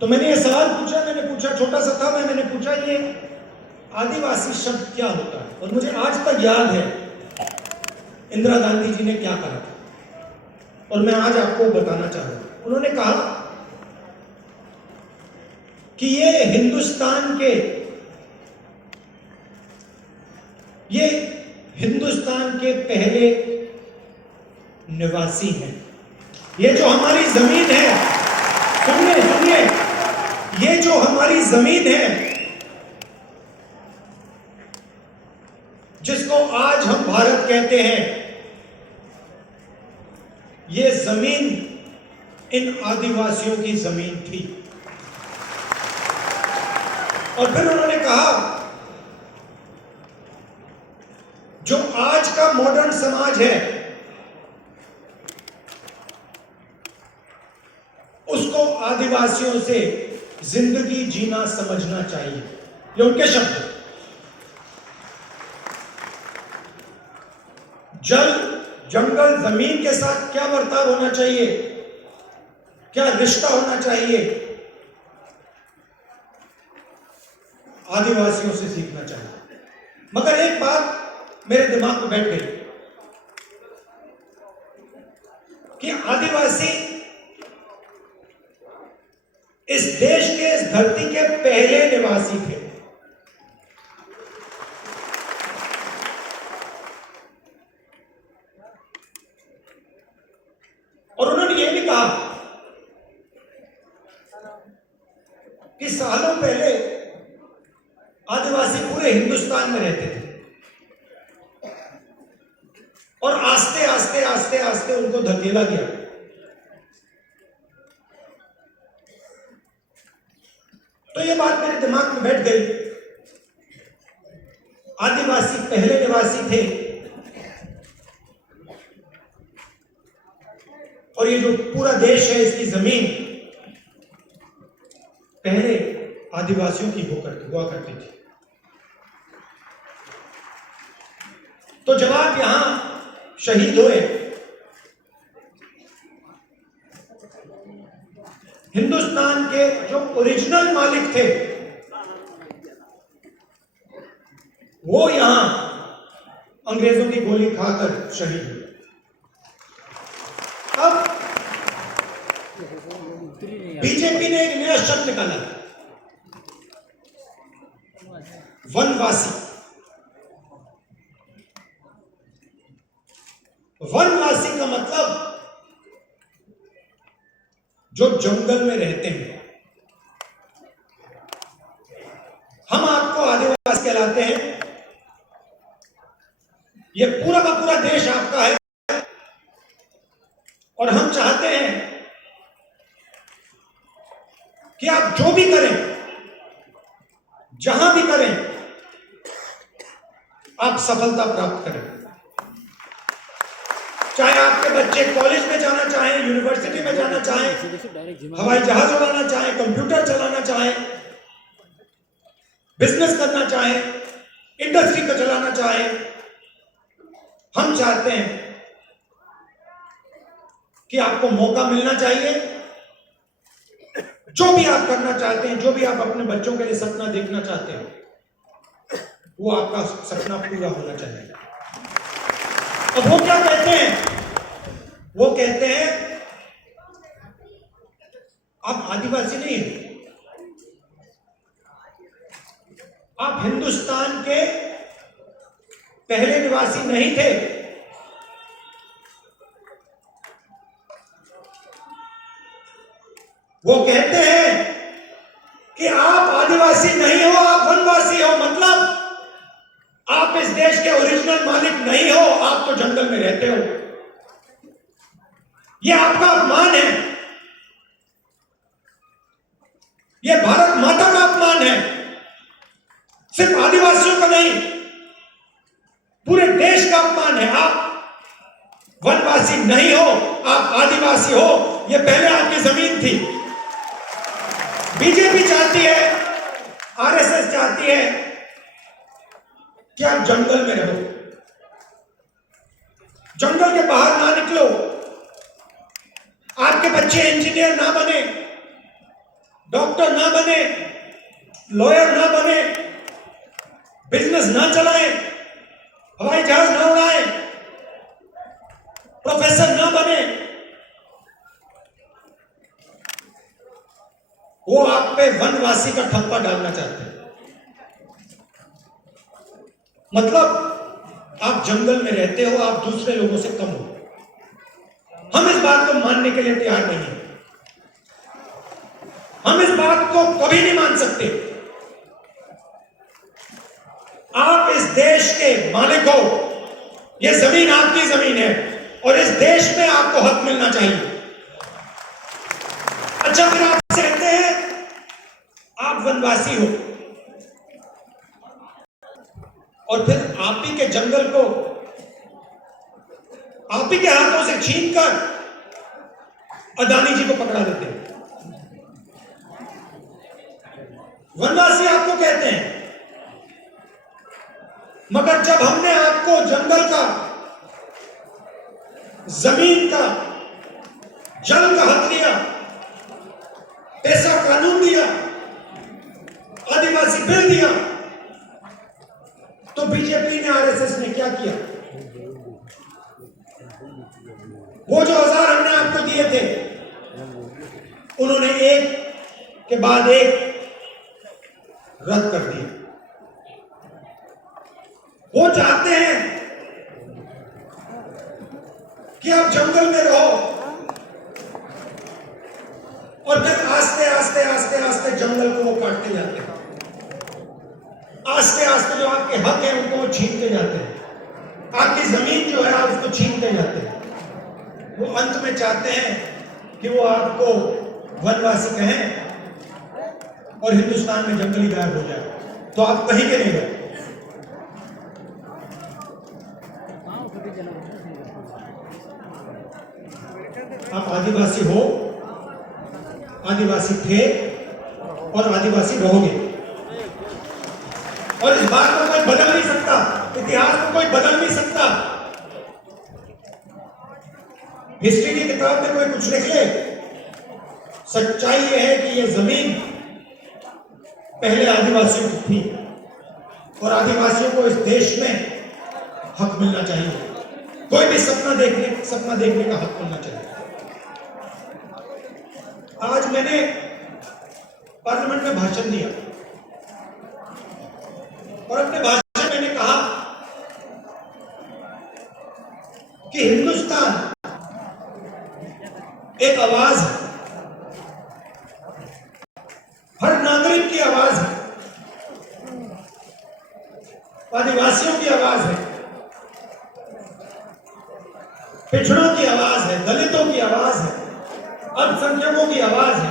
तो मैंने ये सवाल पूछा, छोटा सा था, मैंने पूछा ये आदिवासी शब्द क्या होता है। और मुझे आज तक याद है इंदिरा गांधी जी ने क्या कहा था, और मैं आज आपको बताना चाह रहा हूं। उन्होंने कहा कि ये हिंदुस्तान के पहले निवासी हैं। ये जो हमारी जमीन है, सुनिए, ये जो हमारी जमीन है, जिसको आज हम भारत कहते हैं, ये जमीन इन आदिवासियों की जमीन थी। और फिर उन्होंने कहा जो आज का मॉडर्न समाज है उसको आदिवासियों से जिंदगी जीना समझना चाहिए। ये उनके शब्द। जल, जंगल, जमीन के साथ क्या बर्ताव होना चाहिए, क्या रिश्ता होना चाहिए, आदिवासियों से सीखना चाहिए। मगर एक बात मेरे दिमाग में बैठ गई कि आदिवासी इस देश के, इस धरती के पहले निवासी थे। और उन्होंने यह भी कहा कि सालों पहले आदिवासी पूरे हिंदुस्तान में रहते थे और आस्ते आस्ते आस्ते आस्ते उनको धकेला गया। तो ये बात मेरे दिमाग में बैठ गई। आदिवासी पहले निवासी थे और ये जो पूरा देश है, इसकी जमीन पहले आदिवासियों की हुआ करती थी। तो जब आप यहां शहीद हुए, हिंदुस्तान के जो ओरिजिनल मालिक थे वो यहां अंग्रेजों की गोली खाकर शहीद हुए। अब बीजेपी ने एक नया शब्द निकाला, वनवासी। वनवासी का मतलब जो जंगल में रहते हैं। हम आपको आदिवासी कहलाते हैं। ये पूरा का पूरा देश आपका है और हम चाहते हैं कि आप जो भी करें, जहां भी करें, आप सफलता प्राप्त करें। चाहे आपके बच्चे कॉलेज में जाना चाहें, यूनिवर्सिटी में जाना चाहें, हवाई जहाज उड़ाना चाहें, कंप्यूटर चलाना चाहें, बिजनेस करना चाहें, इंडस्ट्री को चलाना चाहें, हम चाहते हैं कि आपको मौका मिलना चाहिए। जो भी आप करना चाहते हैं, जो भी आप अपने बच्चों के लिए सपना देखना चाहते हैं, वो आपका सपना पूरा होना चाहिए। अब वो क्या कहते हैं? वो कहते हैं आप आदिवासी नहीं हैं, आप हिंदुस्तान के पहले निवासी नहीं थे। वो कहते हैं कि आप आदिवासी नहीं हो, आप वनवासी हो। मतलब आप इस देश के ओरिजिनल मालिक नहीं हो, आप तो जंगल में रहते हो। यह आपका अपमान है, यह भारत माता का अपमान है। सिर्फ आदिवासियों का नहीं, पूरे देश का अपमान है। आप वनवासी नहीं हो, आप आदिवासी हो। यह पहले आपकी जमीन थी। बीजेपी चाहती है, आरएसएस चाहती है कि आप जंगल में रहो, जंगल के बाहर ना निकलो, आपके बच्चे इंजीनियर ना बने, डॉक्टर ना बने, लॉयर ना बने, बिजनेस ना चलाए, हवाई जहाज ना उड़ाए, प्रोफेसर ना बने, वो आप पे वनवासी का ठप्पा डालना चाहते हैं। मतलब आप जंगल में रहते हो, आप दूसरे लोगों से कम हो। हम इस बात को मानने के लिए तैयार नहीं है। हम इस बात को कभी नहीं मान सकते। आप इस देश के मालिक हो, यह जमीन आपकी जमीन है और इस देश में आपको हक मिलना चाहिए। अच्छा, फिर आपसे कहते हैं आप वनवासी हो और फिर आप ही के जंगल को आप ही के हाथों से छीनकर अदानी जी को पकड़ा देते हैं। वनवासी आपको कहते हैं, मगर जब हमने आपको जंगल का, जमीन का, जल का हक दिया, ऐसा कानून दिया, आदिवासी बिल दिया, तो बीजेपी ने, आरएसएस ने क्या किया? वो जो औजार हमने आपको दिए थे, उन्होंने एक के बाद एक रद्द कर दिया। वो चाहते हैं कि आप जंगल में रहो और फिर आस्ते आस्ते आस्ते आस्ते जंगल को वो काटते जाते हैं। आस्ते आस्ते जो आपके हक है उनको वो छीनते जाते हैं। आपकी जमीन जो है आप उसको छीनते जाते हैं। वो अंत में चाहते हैं कि वो आपको वनवासी कहें और हिंदुस्तान में जंगली गायब हो जाए, तो आप कहीं के नहीं रहे। आप आदिवासी हो, आदिवासी थे और आदिवासी रहोगे, और इस बात को कोई बदल नहीं सकता, इतिहास को कोई बदल नहीं सकता। हिस्ट्री की किताब में कोई कुछ लिख ले, सच्चाई यह है कि यह जमीन पहले आदिवासियों की थी और आदिवासियों को इस देश में हक मिलना चाहिए। कोई भी सपना देखने का हक मिलना चाहिए। आज मैंने पार्लियामेंट में भाषण दिया और अपने भाषण में मैंने कहा कि हिंदुस्तान एक आवाज है, हर नागरिक की आवाज है, आदिवासियों की आवाज है, पिछड़ों की आवाज है, दलितों की आवाज है, अल्पसंख्यकों की आवाज है,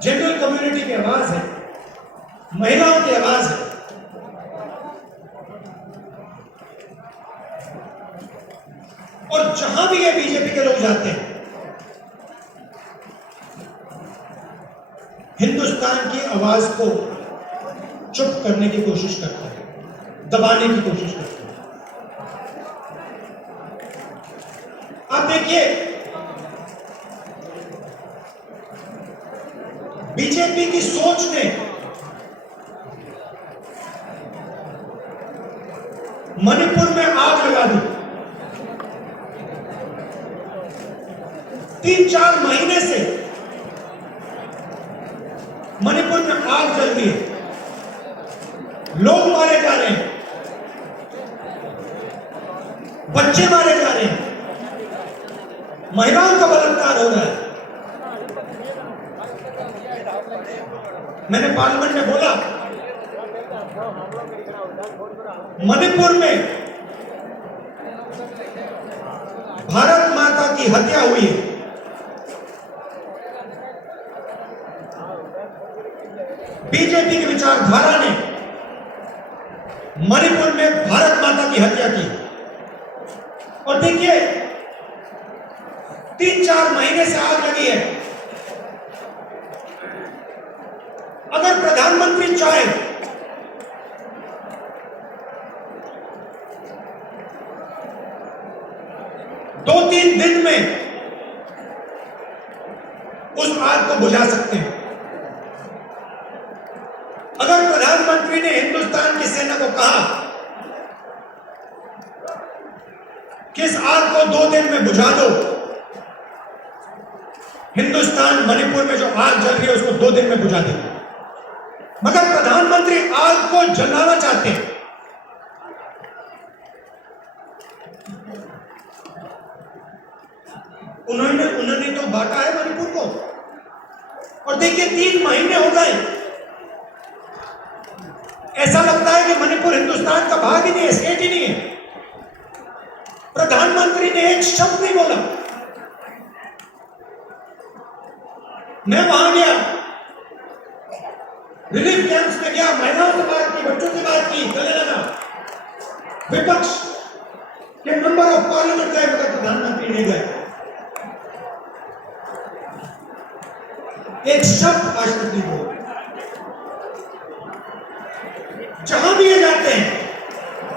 जनरल कम्युनिटी की आवाज है, महिलाओं की आवाज है। और जहां भी ये बीजेपी के लोग जाते हैं, हिंदुस्तान की आवाज को चुप करने की कोशिश करते हैं, दबाने की कोशिश करते हैं। आप देखिए, बीजेपी की सोच ने मणिपुर में आग लगा दी। 3-4 महीने से मणिपुर में आग जल रही है, लोग मारे जा रहे हैं, बच्चे मारे जा रहे हैं, महिलाओं का बलात्कार हो रहा है। मैंने पार्लियामेंट में बोला, मणिपुर में भारत माता की हत्या हुई है। बीजेपी की विचारधारा ने मणिपुर में भारत माता की हत्या की। और देखिए, 3-4 महीने से आग लगी है। अगर प्रधानमंत्री चाहे दो 3 दिन में उस आग को बुझा सकते हैं, अगर प्रधानमंत्री ने हिंदुस्तान की सेना को कहा कि इस आग को 2 दिन में बुझा दो, हिंदुस्तान मणिपुर में जो आग जल रही है उसको 2 दिन में बुझा दे, मगर प्रधानमंत्री आग को जलाना चाहते हैं। उन्होंने तो बांटा है मणिपुर को, और देखिए 3 महीने हो गए, ऐसा लगता है कि मणिपुर हिंदुस्तान का भाग ही नहीं है, स्टेट ही नहीं है। प्रधानमंत्री ने एक शब्द नहीं बोला। मैं वहां गया, रिलीफ कैंप्स में गया, महिलाओं से बात की, बच्चों से बात की, गले लगा, विपक्ष के मेंबर ऑफ पार्लियामेंट गए मगर प्रधानमंत्री नहीं गए। एक शब्द आज तक नहीं बोला। जहां भी ये जाते हैं